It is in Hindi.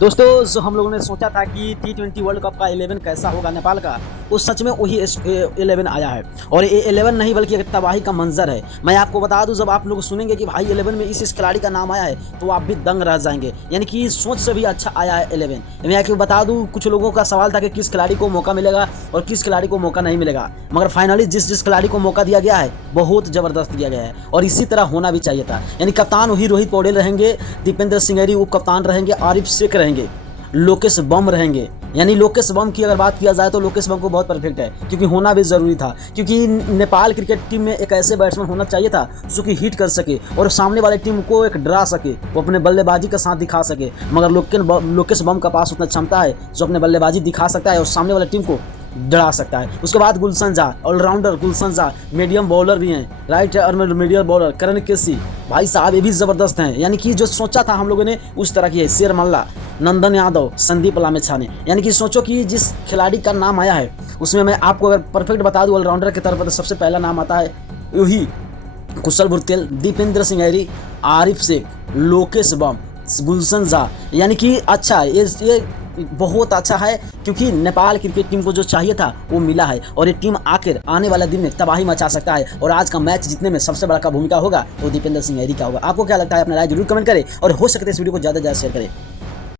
दोस्तों जो हम लोगों ने सोचा था कि T20 वर्ल्ड कप का 11 कैसा होगा नेपाल का, वो सच में वही 11 आया है। और ये 11 नहीं बल्कि एक तबाही का मंजर है। मैं आपको बता दूं, जब आप लोग सुनेंगे कि भाई 11 में इस खिलाड़ी का नाम आया है तो आप भी दंग रह जाएंगे। यानी कि सोच से भी अच्छा आया है 11। मैं आपको बता दूं, कुछ लोगों का सवाल था कि किस खिलाड़ी को मौका मिलेगा और किस खिलाड़ी को मौका नहीं मिलेगा, मगर फाइनली जिस खिलाड़ी को मौका दिया गया है बहुत ज़बरदस्त दिया गया है और इसी तरह होना भी चाहिए था। यानी कप्तान वही रोहित पौडेल रहेंगे, दीपेंद्र सिंगेरी उप कप्तान रहेंगे, आरिफ शेख रहेंगे, लोकेश बम रहेंगे। यानी लोकेश बम की अगर बात किया जाए तो लोकेश बम को बहुत परफेक्ट है, क्योंकि होना भी ज़रूरी था। क्योंकि नेपाल क्रिकेट टीम में एक ऐसे बैट्समैन होना चाहिए था जो कि हिट कर सके और सामने वाले टीम को एक डरा सके, वो अपने बल्लेबाजी का साथ दिखा सके। मगर लोकेश बम का पास उतना क्षमता है जो अपने बल्लेबाजी दिखा सकता है और सामने वाले टीम को डरा सकता है। उसके बाद गुलशन झा, ऑलराउंडर गुलशन झा, मीडियम बॉलर भी हैं, राइट आर्म मीडियम बॉलर करण केसी, भाई साहब ये भी ज़बरदस्त हैं। यानी कि जो सोचा था हम लोगों ने उस तरह की है। शेर मल्ला, नंदन यादव, संदीप लामेछाने। यानी कि सोचो कि जिस खिलाड़ी का नाम आया है उसमें मैं आपको अगर परफेक्ट बता दूं ऑलराउंडर की तरफ, तो सबसे पहला नाम आता है वही कुशल भुरतेल, दीपेंद्र सिंगेरी, आरिफ शेख, लोकेश बम, गुलशन झा। यानी कि अच्छा ये बहुत अच्छा है, क्योंकि नेपाल क्रिकेट टीम को जो चाहिए था वो मिला है और ये टीम आखिर आने वाले दिन में तबाही मचा सकता है। और आज का मैच जीतने में सबसे बड़ा भूमिका होगा वो दीपेंद्र सिंगेरी का होगा। आपको क्या लगता है? अपना राय जरूर कमेंट करें और हो सकता है इस वीडियो को ज़्यादा से ज़्यादा शेयर करें।